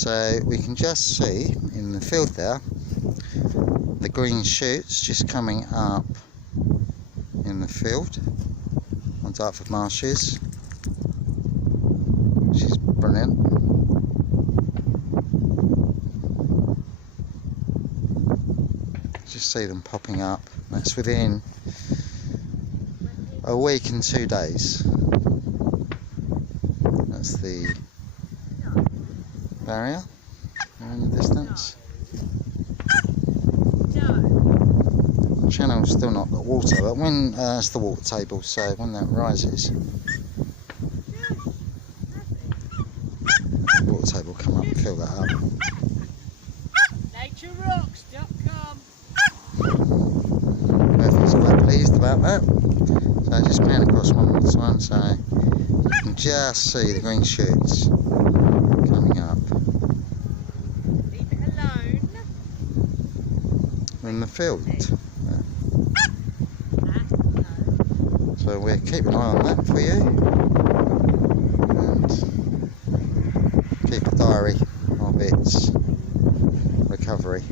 So we can just see in the field there the green shoots just coming up in the field on Dartford Marshes, which is brilliant. Just see them popping up. That's within a week and 2 days. That's the barrier there in the distance. The channel's still not got water, but when it's the water table, so when that rises, the water table will come up and fill that up. NatureRocks.com. Murphy's quite pleased about that. So I just pan across one more time, so you can just see the green shoots coming up. Leave it alone. In the field. So we'll keep an eye on that for you, and keep a diary of its recovery.